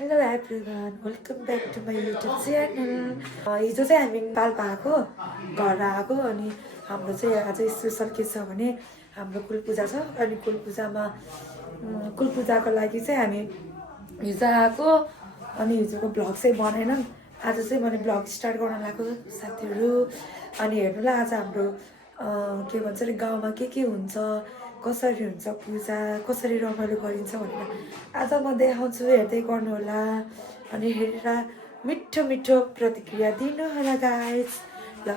Hello everyone welcome back to my YouTube channel. हिजो चाहिँ हामी पाल्पा आएको घर आएको अनि हाम्रो चाहिँ आज स्पेसल के छ भने हाम्रो कुल पूजा छ अनि कुल पूजाको लागि चाहिँ हामी हिजो आएको अनि हिजोको भ्लग चाहिँ बनाएनौँ। आज चाहिँ मैले भ्लग स्टार्ट गर्न लागेको साथीहरू अनि हेर्नुलाई आज हाम्रो के भन्छ अरे गाउँमा के हुन्छ कसरी हुन्छ पूजा कसरी रमाइलो गरिन्छ भनेर आज म देखाउँछु हेर्दै गर्नु होला अनि हेरेर मिठो मिठो प्रतिक्रिया दिनु होला गाइस। ल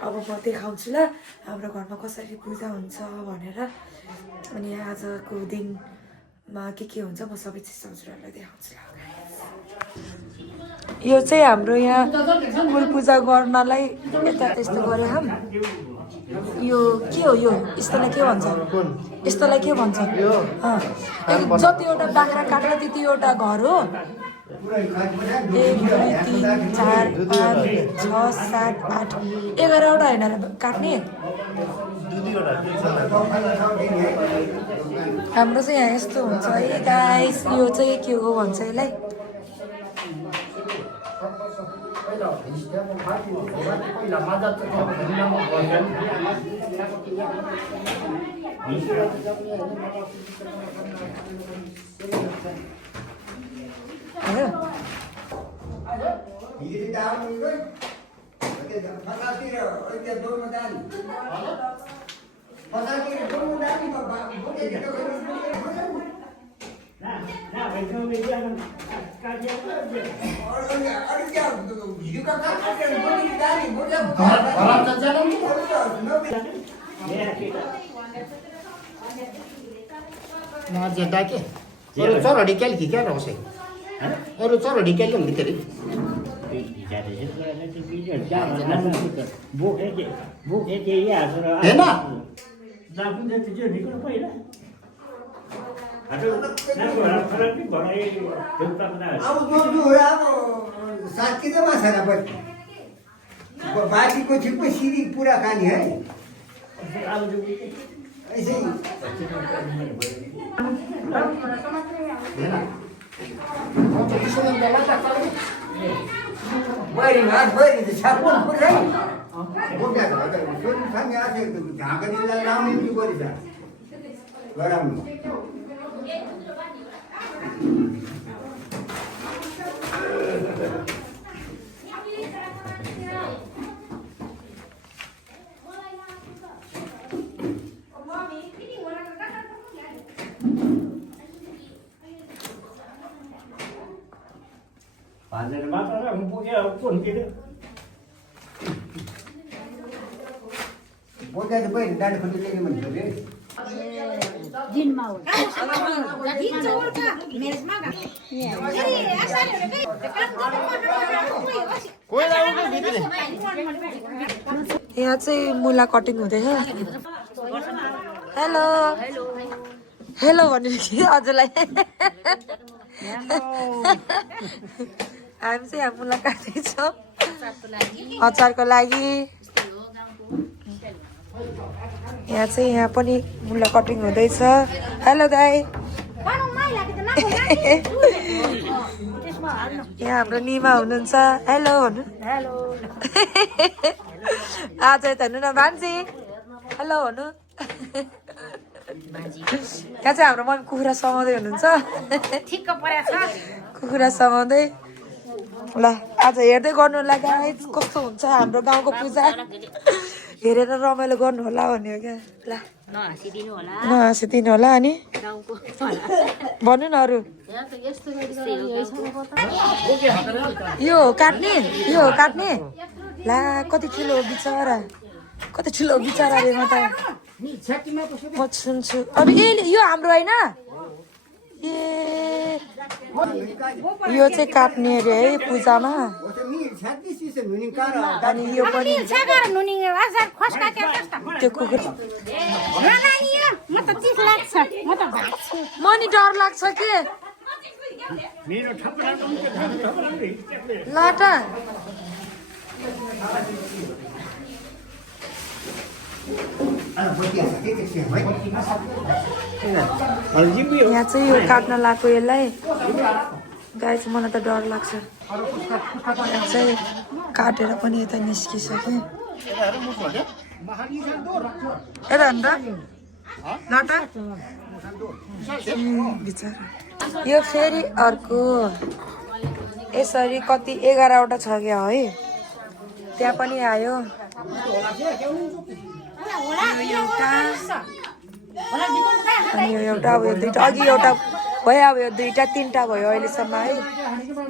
अब म देखाउँछु ल हाम्रो घरमा कसरी पूजा हुन्छ भनेर अनि आजको दिनमा के हुन्छ म सबै चिज हजुरहरूलाई देखाउँछु ल गाइस। यो चाहिँ हाम्रो यहाँ कुल पूजा गर्नलाई यता त्यस्तो गरे हम यो के हो यो यस्तोलाई के भन्छ यस्तोलाई के भन्छ जतिवटा बाख्रा काट्न त्यतिवटा घर हो। 1 2 3 4 5 6 7 8 11वटा होइन र काट्ने हाम्रो चाहिँ यहाँ यस्तो हुन्छ है गाइस। यो चाहिँ के हो भन्छ यसलाई चलो डिकेल की क्या रहो से और चलो डिकेल हम निकले है ना साथी तो मासा बाकी को छिपो सीधी पूरा कहानी है ऐसे ही बैरी हाथ बैरी तो छापुन पूरा वो क्या करता है सुन संग यहाँ से झांका दिला राम ने भी बोली था गरम बोलते तो भाई डांड खुद लेने मन करे जिन माउ यहाँ चाहिँ मुला कटिङ हुँदैछ। हेलो हेलो भनेर कि हजुरलाई हामी चाहिँ यहाँ मुला काट्दैछौँ अचारको लागि। यहाँ चाहिँ यहाँ पनि मुला कटिङ हुँदैछ। हेलो दाइ यहाँ हाम्रो निमा हुनुहुन्छ। हेलो भन्नु आज त हेर्नु न भान्जी हेलो भन्नु। यहाँ चाहिँ हाम्रो मम्मी कुखुरा समाउँदै हुनुहुन्छ कुखुरा समाउँदै। ल आज हेर्दै गर्नु होला गाइस कस्तो हुन्छ हाम्रो गाउँको पूजा हेरेर रमाइलो गर्नु होला भन्ने हो क्या। ल नहाँसिदिनु होला अनि भन्नु न अरू यो काट्ने ला कति ठुलो बिचरा रे म त म सुन्छु अब यो हाम्रो होइन ए यो चाहिँ काट्ने अरे है पूजामा अनि यो पनि त्यो कुकुर म नि डर लाग्छ के लाटा यहाँ चाहिँ यो काट्न लाग्यो यसलाई गाइस मलाई त डर लाग्छ यहाँ चाहिँ काटेर पनि यता निस्किसक्यो यता अन्त लाटा बिचरा यो फेरि अर्को यसरी कति 11वटा छ क्या है त्यहाँ पनि आयो अनि यो एउटा अब यो दुईटा अघि एउटा भयो अब यो दुईटा तीनटा भयो अहिलेसम्म है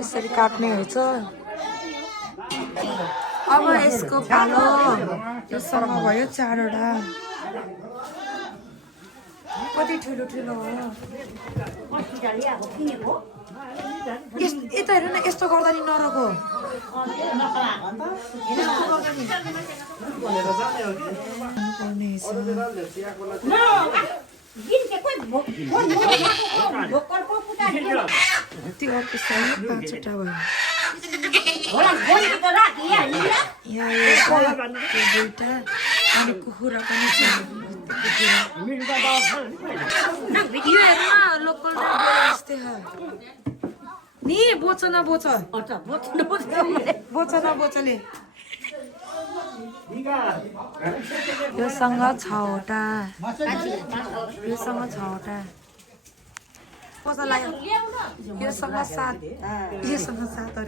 यसरी काट्ने हुन्छ अब यसको पालो योसँग भयो 4वटा कति ठुलो ठुलो हो यता हेर्नु न यस्तो गर्दा नि नरको त्यो अफिसमा 5वटा भयो यहाँ दुईटा अनि कुखुरा पनि छ यो हेर्नु न लोकल यस्तै नि बोच न बोच बोच न बोचले योसँग 6वटा योसँग 6वटा पोसा लाग्यो योसँग 7 योसँग 7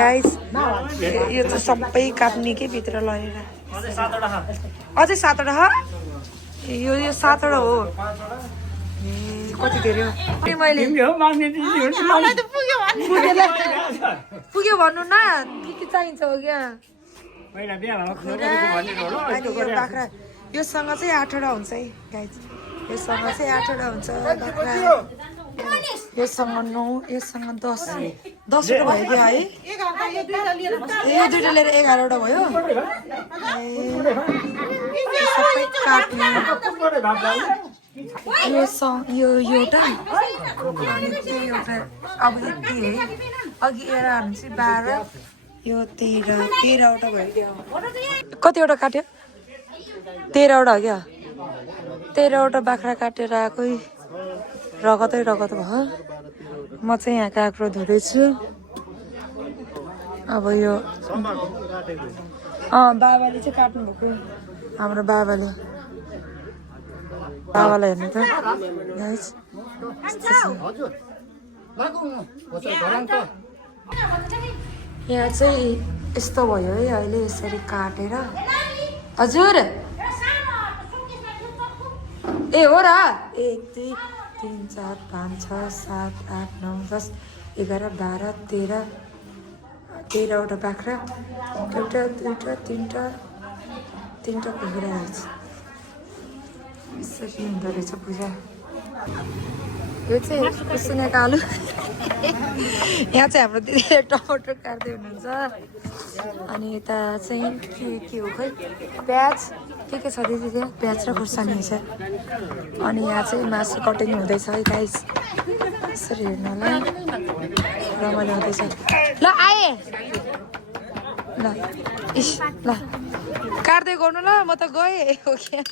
गाइस यो चाहिँ सबै काट्ने के भित्र लगेर अझै 7वटा यो 7वटा हो ए कति धेरै हो मैले पुग्यो भन्नु न के चाहिन्छ हो क्या बाख्रा योसँग चाहिँ 8वटा हुन्छ है गाइस योसँग चाहिँ 8वटा हुन्छ बाख्रा योसँग 9 योसँग 10वटा भयो क्या है यो दुईटा लिएर 11वटा भयो सबै काट्ने यो एउटा अनि त्यो एउटा अब यति है अघि 11 भनेपछि 12 यो 13वटा भयो कतिवटा काट्यो 13वटा हो क्या 13वटा बाख्रा काटेर आएकै रगतै रगत भयो म चाहिँ यहाँ काँक्रो धुँदैछु अब यो बाबाले चाहिँ काट्नु भएको हाम्रो बाबालाई हेर्नु त गाइस यहाँ चाहिँ यस्तो भयो है अहिले यसरी काटेर हजुर ए हो र 1 2 3 4 5 6 7 8 9 10 11 12 13वटा बाख्रा एउटा दुईटा तीनटा कुखुरा रहेछ यसरी हुँदो रहेछ पूजा यो चाहिँ उसिनेको आलु यहाँ चाहिँ हाम्रो दिदीले टमाटर काट्दै हुनुहुन्छ अनि यता चाहिँ के हो खै प्याज के छ दिदी त्यहाँ प्याज र खुर्सानी छ अनि यहाँ चाहिँ मासु कटिङ हुँदैछ है गाइस यसरी हेर्नलाई रमाइलो हुँदैछ ल आए ल इस ल काट्दै गर्नु ल म त गएँ हो क्या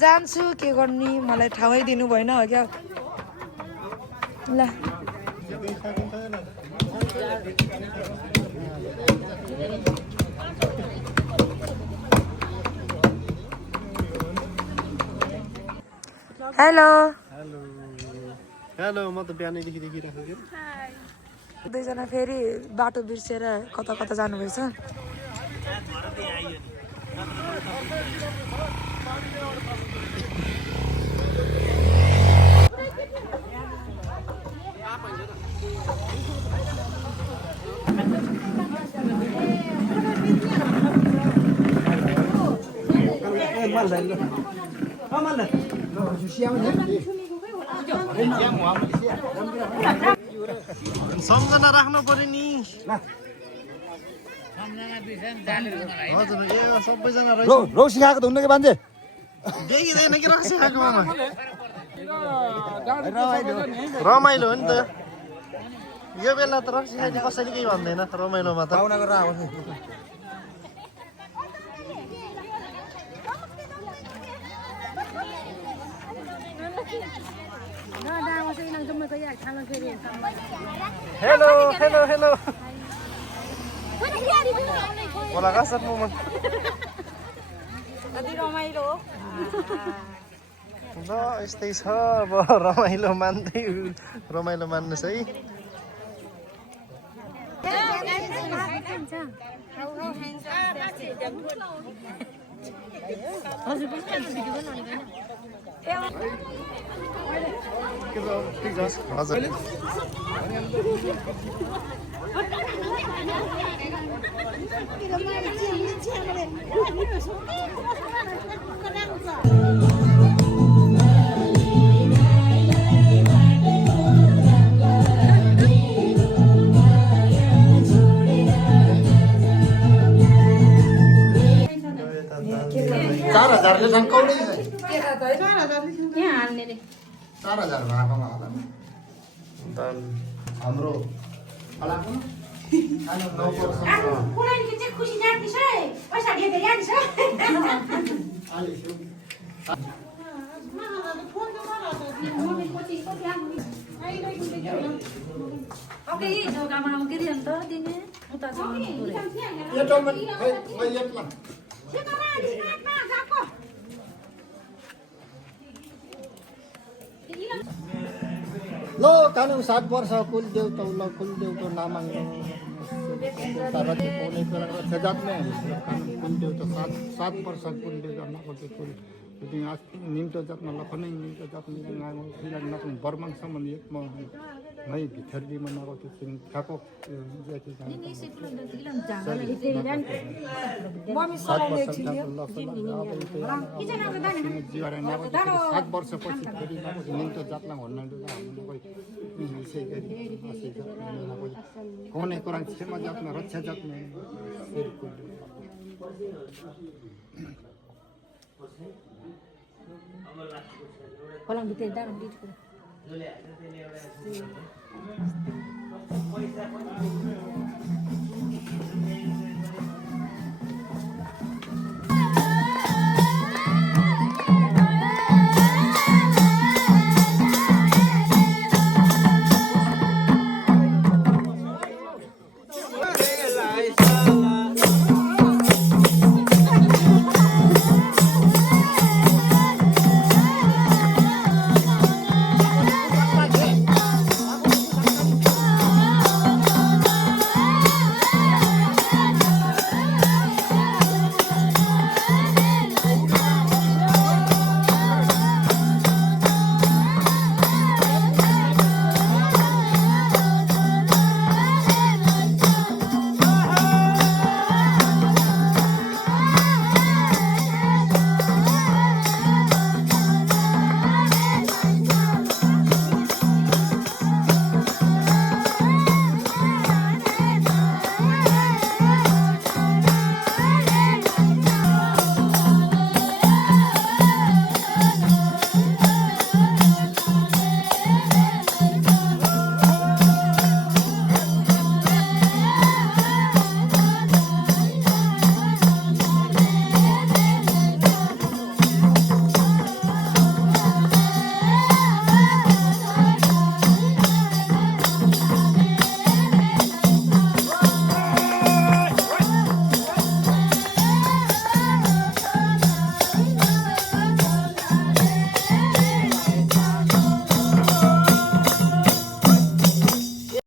जान्छु के गर्ने मलाई ठाउँै दिनु भएन हो क्या ल हेलो हेलो म त बिहानैदेखि देखिरहेको छु दुईजना फेरि बाटो बिर्सेर कता कता जानुभएछ सम्झना राख्नु पर्यो नि हजुर ए सबैजना रौ सिकाएको त हुन्न कि मान्छे देखिँदैन कि रक्सी खाएको मामा रमाइलो हो नि त यो बेला त रक्सी खाने कसैले केही भन्दैन रमाइलोमा त Hello, hello, hello. Wala kasat mo man. Tadi ramailo. No, stay sa Ramailo man na say. हजुर चार हजारले झन्काउने के थाहा त है? यहाँ हाल्ने रे 4,000 भाडामा होला हाम्रो फलाको खानु 9% कुराले चाहिँ खुसी जान्छ है पैसा दिएर जान्छ ओके जग्गामा के रे अन्त दिने उता यो टोमन खै म यत्ला लो कानु 7 वर्ष कुलदेवता ल कुलदेवता नामाङ तर त्यो कुरा सजातमै कुलदेवता 7 वर्ष कुलदेवता नकोटे कुल jadi निम्तो जातमा लखनै निम्तो जातमा गाउँ फिलहाल नकुन बर्मङसम्म एक म नै भित्रली म नगो त्यो सिङ खाको जाति मम्मी सलाइले एकछिन दियो। 7 वर्षपछि फेरि निम्तो जातमा भन्न यसै गरी असै कुनै कुरा क्षमा जातमा रक्षा जातमा Kolang bitin dalam gitu.